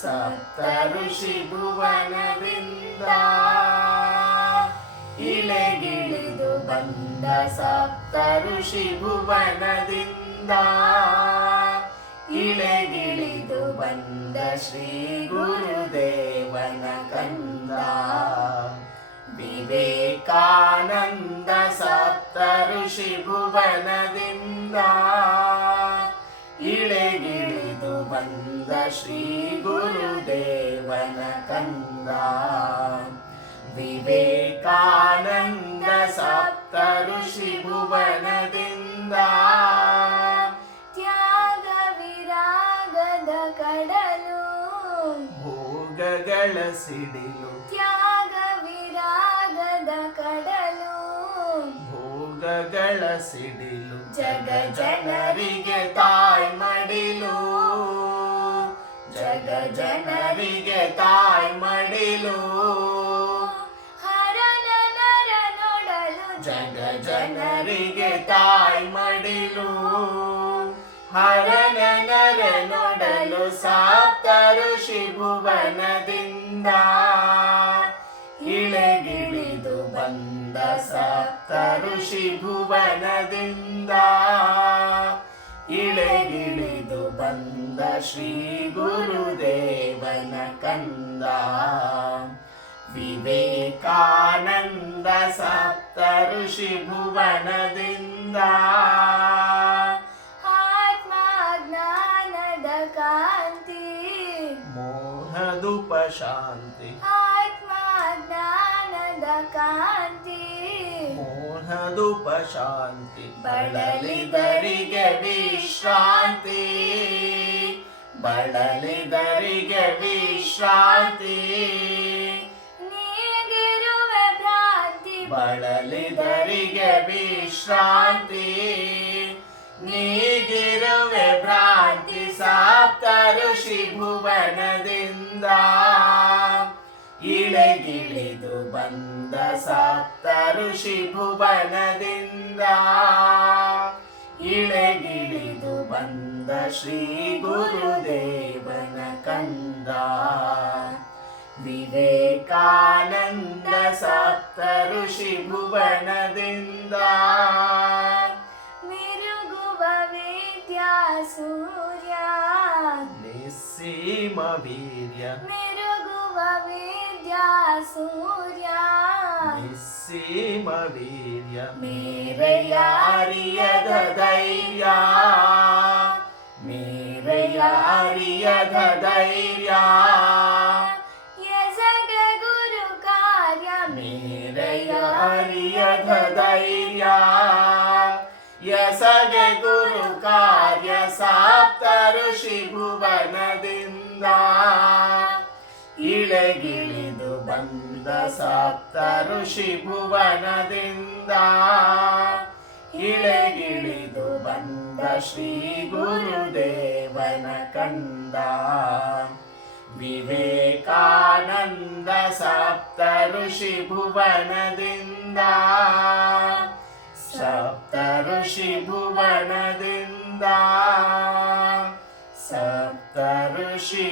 ಸಪ್ತ ಋಷಿ ಭುವನದಿಂದ ಇಳೆಗಿಳಿದು ಬಂದ ಸಪ್ತ ಋಷಿ ಭುವನದಿಂದ ಇಳೆಗಿಳಿದು ಬಂದ ಶ್ರೀ ಗುರುದೇವನ ಕಂದ ವಿವೇಕಾನಂದ ಸಪ್ತ ಋಷಿ ಭುವನದಿಂದ ಬಂದ ಶ್ರೀ ಗುರುದೇವನ ಕಂದ. ವಿವೇಕಾನಂದ ಸಪ್ತ ಋಷಿ ಭುವನದಿಂದ. ತ್ಯಾಗ ವಿರಾಗದ ಕಡಲು. ಭೋಗಗಳ ಸಿಡಿಲು. ತ್ಯಾಗ ವಿರಾಗದ ಕಡಲು. ಭೋಗಗಳ ಸಿಡಿಲು. ಜಗ ಜನರಿಗೆ ಜನರಿಗೆ ತಾಯಿ ಮಡಿಲು. ಹರನ ನರ ನೋಡಲು ಸಾಪ್ತರು ಋಷಿ ಭುವನದಿಂದ ಇಳೆಗಿಳಿದು ಬಂದ ಸಪ್ತ ಋಷಿ ಭುವನದಿಂದ ಇಳೆಗಿಳಿದು ಬಂದ ಶ್ರೀ ಗುರುದೇವನ ಕಂದ. ವಿವೇಕಾನಂದ ಸಪ್ತ ಋಷಿ ಭುವನದಿಂದ ಆತ್ಮ ಜ್ಞಾನದ ಕಾಂತಿ ಮೋಹದುಪ ಶಾಂತಿ. ಆತ್ಮ ಜ್ಞಾನದ ಕಾಂತಿ ಮೋಹದುಪ ಶಾಂತಿ. ಬಳಲಿದರಿಗೆ ವಿಶ್ರಾಂತಿ. ಬಳಲಿದರಿಗೆ ವಿಶ್ರಾಂತಿ. ಬಳಲಿದರಿಗೆ ವಿಶ್ರಾಂತಿ, ನೀಗಿರುವೆ ಭ್ರಾಂತಿ ಸಪ್ತ ಋಷಿ ಭುವನದಿಂದ. ಇಳೆಗಿಳಿದು ಬಂದ ಸಪ್ತ ಋಷಿ ಭುವನದಿಂದ. ಇಳೆಗಿಳಿದು ಬಂದ ಶ್ರೀ ಗುರುದೇವನ ಕಂದ. विवेकानन्द सप्त ऋषिभुवनदिन्दा विरुगुव विद्या सूर्या निस्सीम वीर्य मिरुगुव विद्या सूर्या निस्सीम वीर्य मेरयारियद धैर्या मेरयारियद धैर्या ಎಸಗೆ ಗುರು ಕಾರ್ಯ ಸಾಪ್ತ ಋಷಿ ಭುವನದಿಂದ. ಇಳೆಗಿಳಿದು ಬಂದ ಸಾಪ್ತ ಋಷಿ ಭುವನದಿಂದ. ಇಳೆಗಿಳಿದು ಬಂದ ಶ್ರೀ ಗುರುದೇವನ ಕಂದ. ವಿವೇಕಾನಂದ ಸಪ್ತ ಋಷಿ ಭುವನದಿಂದ. ಋಷಿಭುವನದಿಂದ ಸಪ್ತ ಋಷಿಭುವನದಿಂದ